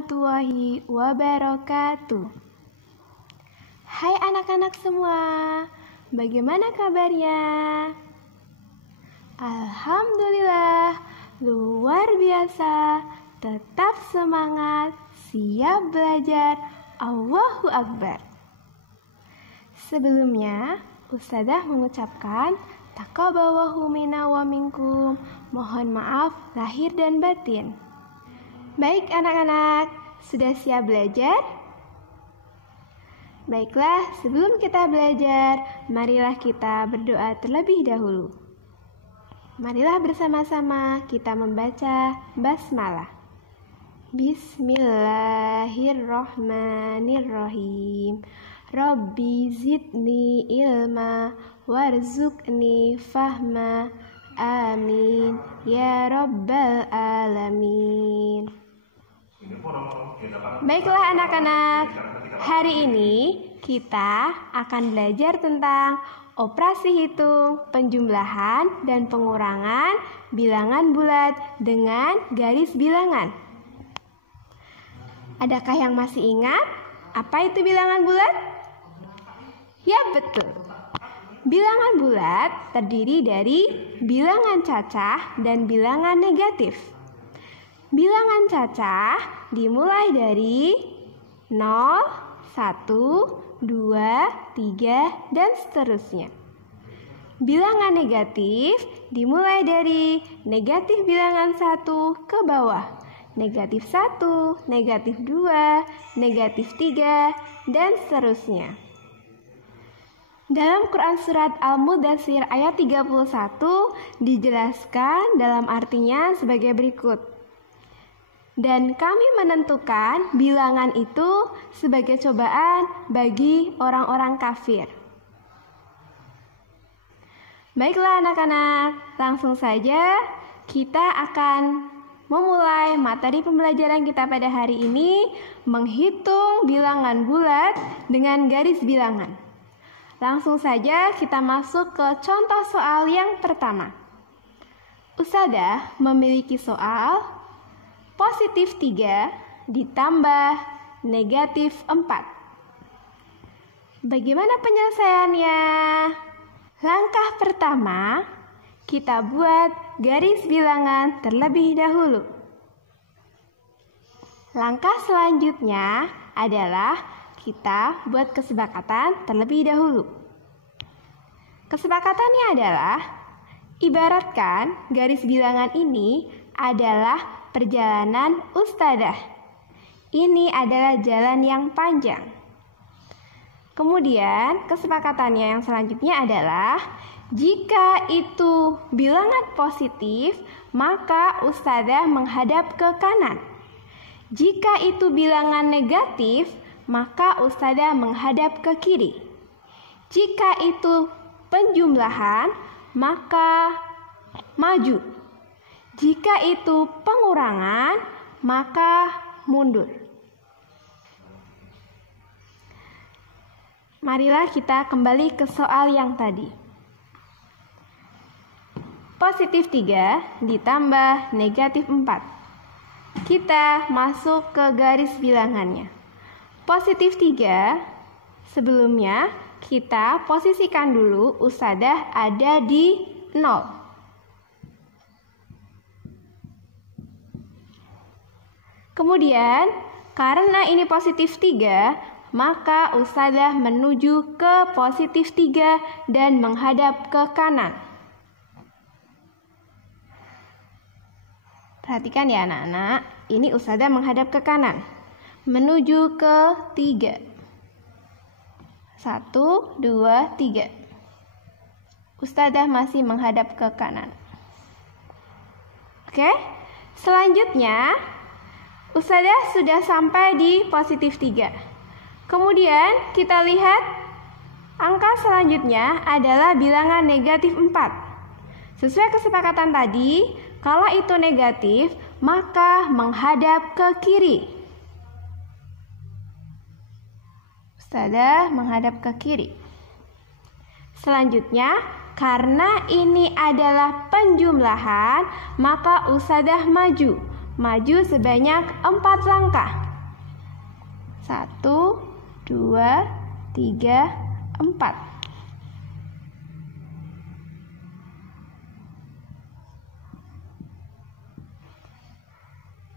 warahmatullahi wabarakatuh. Hai anak-anak semua, bagaimana kabarnya? Alhamdulillah, luar biasa. Tetap semangat, siap belajar. Allahu Akbar. Sebelumnya, Ustadzah mengucapkan taqabbalallahu minna wa minkum. Mohon maaf lahir dan batin. Baik anak-anak, sudah siap belajar? Baiklah, sebelum kita belajar, marilah kita berdoa terlebih dahulu. Marilah bersama-sama kita membaca basmalah. Bismillahirrahmanirrahim. Rabbi zidni ilma warzuqni fahma. Amin ya rabbal alamin. Baiklah anak-anak, hari ini kita akan belajar tentang operasi hitung, penjumlahan, dan pengurangan bilangan bulat dengan garis bilangan. Adakah yang masih ingat apa itu bilangan bulat? Ya betul. Bilangan bulat terdiri dari bilangan cacah dan bilangan negatif. Bilangan cacah dimulai dari 0, 1, 2, 3, dan seterusnya. Bilangan negatif dimulai dari negatif bilangan 1 ke bawah, negatif 1, negatif 2, negatif 3, dan seterusnya. Dalam Quran Surat Al-Mudaththir ayat 31 dijelaskan dalam artinya sebagai berikut. Dan kami menentukan bilangan itu sebagai cobaan bagi orang-orang kafir. Baiklah anak-anak, langsung saja kita akan memulai materi pembelajaran kita pada hari ini, menghitung bilangan bulat dengan garis bilangan. Langsung saja kita masuk ke contoh soal yang pertama. Ustadzah memiliki soal positif 3 ditambah negatif 4. Bagaimana penyelesaiannya? Langkah pertama, kita buat garis bilangan terlebih dahulu. Langkah selanjutnya adalah kita buat kesepakatan terlebih dahulu. Kesepakatannya adalah, ibaratkan garis bilangan ini adalah perjalanan ustadzah. Ini adalah jalan yang panjang. Kemudian kesepakatannya yang selanjutnya adalah, jika itu bilangan positif, maka ustadzah menghadap ke kanan. Jika itu bilangan negatif, maka ustadzah menghadap ke kiri. Jika itu penjumlahan, maka maju. Jika itu pengurangan, maka mundur. Marilah kita kembali ke soal yang tadi. Positif 3 ditambah negatif 4. Kita masuk ke garis bilangannya. Positif 3, sebelumnya kita posisikan dulu ustadzah ada di 0. Kemudian, karena ini positif 3, maka ustadzah menuju ke positif 3 dan menghadap ke kanan. Perhatikan ya anak-anak, ini ustadzah menghadap ke kanan. Menuju ke 3. 1, 2, 3. Ustadzah masih menghadap ke kanan. Oke, selanjutnya ustadzah sudah sampai di positif 3. Kemudian kita lihat angka selanjutnya adalah bilangan negatif 4. Sesuai kesepakatan tadi, kalau itu negatif, maka menghadap ke kiri. Ustadzah menghadap ke kiri. Selanjutnya, karena ini adalah penjumlahan, maka ustadzah maju sebanyak 4 langkah. 1, 2, 3, 4.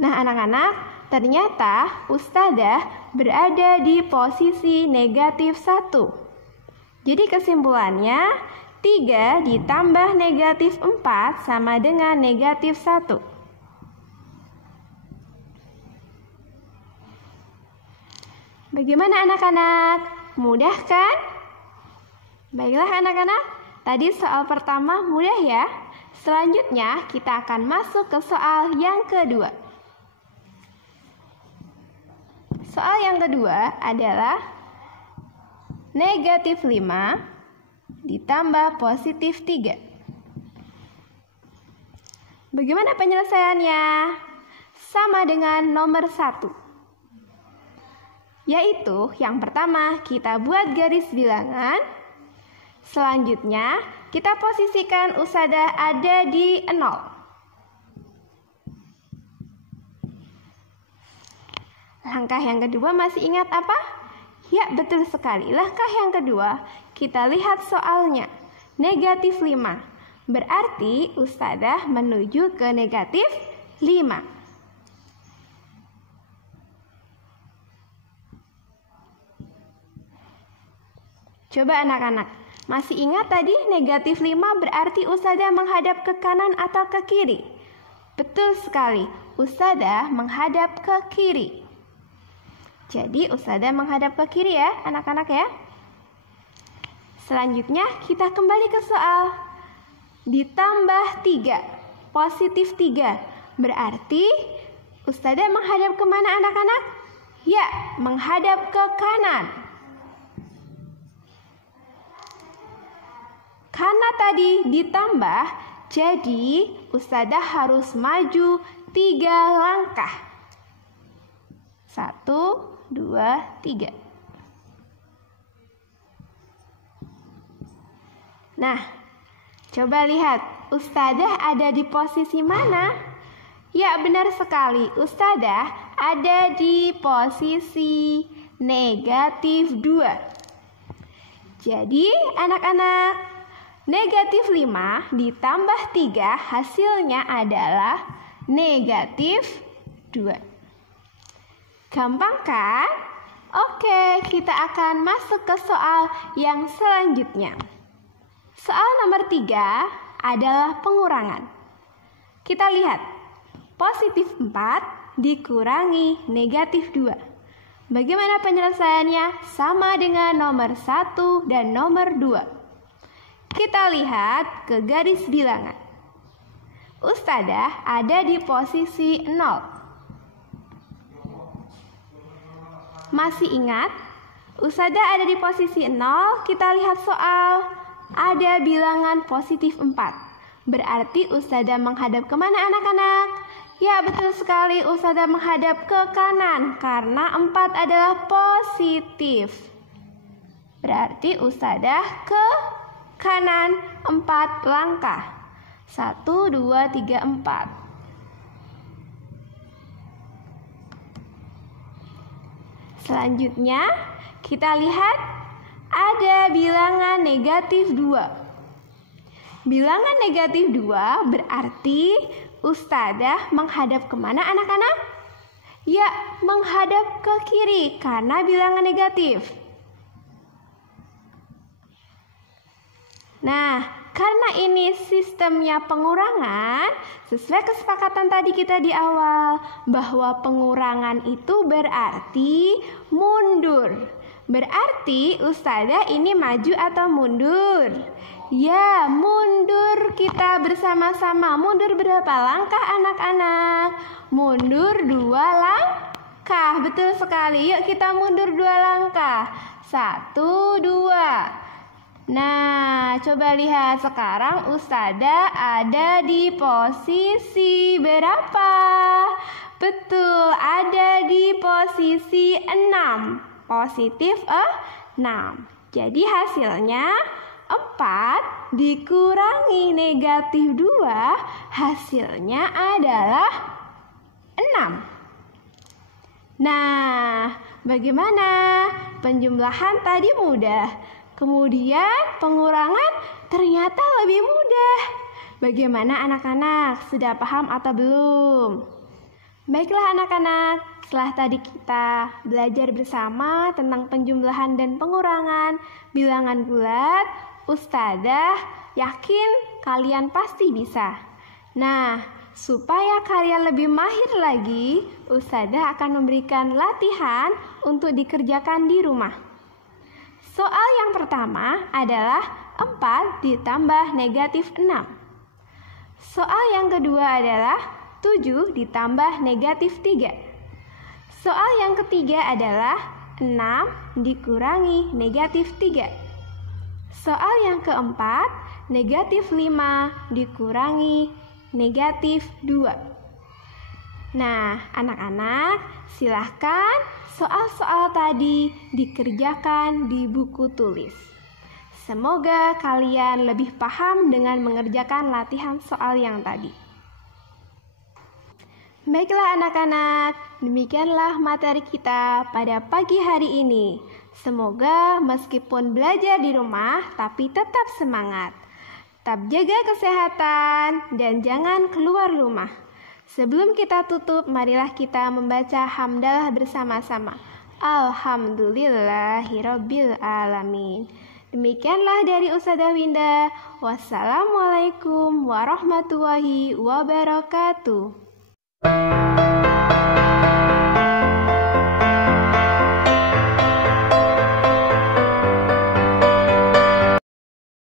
Nah, anak-anak, ternyata Ustadzah berada di posisi negatif 1. Jadi kesimpulannya, 3 ditambah negatif 4 sama dengan negatif 1. Bagaimana anak-anak? Mudah kan? Baiklah anak-anak, tadi soal pertama mudah ya. Selanjutnya kita akan masuk ke soal yang kedua. Soal yang kedua adalah negatif 5 ditambah positif 3. Bagaimana penyelesaiannya? Sama dengan nomor 1. Yaitu yang pertama kita buat garis bilangan. Selanjutnya kita posisikan Ustadzah ada di 0. Langkah yang kedua masih ingat apa? Ya, betul sekali. Langkah yang kedua, kita lihat soalnya. Negatif 5. Berarti Ustadzah menuju ke negatif 5. Coba anak-anak, masih ingat tadi negatif 5 berarti Ustadzah menghadap ke kanan atau ke kiri? Betul sekali, Ustadzah menghadap ke kiri. Jadi Ustadzah menghadap ke kiri ya anak-anak ya. Selanjutnya kita kembali ke soal. Ditambah 3, positif 3. Berarti Ustadzah menghadap kemana anak-anak? Ya, menghadap ke kanan. Karena tadi ditambah, jadi Ustadzah harus maju 3 langkah. 1, 2, 3. Nah, coba lihat, Ustadzah ada di posisi mana? Ya, benar sekali, Ustadzah ada di posisi negatif 2. Jadi, anak-anak, negatif 5 ditambah 3 hasilnya adalah negatif 2. Gampang kan? Oke, kita akan masuk ke soal yang selanjutnya. Soal nomor 3 adalah pengurangan. Kita lihat, positif 4 dikurangi negatif 2. Bagaimana penyelesaiannya? Sama dengan nomor 1 dan nomor 2. Kita lihat ke garis bilangan. Ustadzah ada di posisi 0. Masih ingat? Ustadzah ada di posisi 0, kita lihat soal. Ada bilangan positif 4. Berarti Ustadzah menghadap kemana anak-anak? Ya, betul sekali, Ustadzah menghadap ke kanan karena 4 adalah positif. Berarti Ustadzah ke kanan 4 langkah. 1, 2, 3, 4. Selanjutnya, kita lihat ada bilangan negatif 2. Bilangan negatif 2 berarti Ustadzah menghadap kemana anak-anak? Ya, menghadap ke kiri karena bilangan negatif. Nah, karena ini sistemnya pengurangan, sesuai kesepakatan tadi kita di awal, bahwa pengurangan itu berarti mundur. Berarti Ustadzah ini maju atau mundur? Ya, mundur kita bersama-sama. Mundur berapa langkah anak-anak? Mundur 2 langkah. Betul sekali. Yuk kita mundur 2 langkah. 1, 2. Nah, coba lihat sekarang Ustadzah ada di posisi berapa? Betul, ada di posisi 6. Positif 6. Jadi hasilnya 4 dikurangi negatif 2, hasilnya adalah 6. Nah, Bagaimana? Penjumlahan tadi mudah, kemudian pengurangan ternyata lebih mudah. Bagaimana anak-anak? Sudah paham atau belum? Baiklah anak-anak, setelah tadi kita belajar bersama tentang penjumlahan dan pengurangan bilangan bulat, Ustadzah yakin kalian pasti bisa. Nah, supaya kalian lebih mahir lagi, Ustadzah akan memberikan latihan untuk dikerjakan di rumah. Soal yang pertama adalah 4 ditambah negatif 6. Soal yang kedua adalah 7 ditambah negatif 3. Soal yang ketiga adalah 6 dikurangi negatif 3. Soal yang keempat, negatif 5 dikurangi negatif 2. Nah, anak-anak, silahkan soal-soal tadi dikerjakan di buku tulis. Semoga kalian lebih paham dengan mengerjakan latihan soal yang tadi. Baiklah anak-anak, demikianlah materi kita pada pagi hari ini. Semoga meskipun belajar di rumah, tapi tetap semangat. Tetap jaga kesehatan dan jangan keluar rumah. Sebelum kita tutup, marilah kita membaca hamdalah bersama-sama. Alhamdulillahirabbil alamin. Demikianlah dari Ustadzah Winda. Wassalamualaikum warahmatullahi wabarakatuh.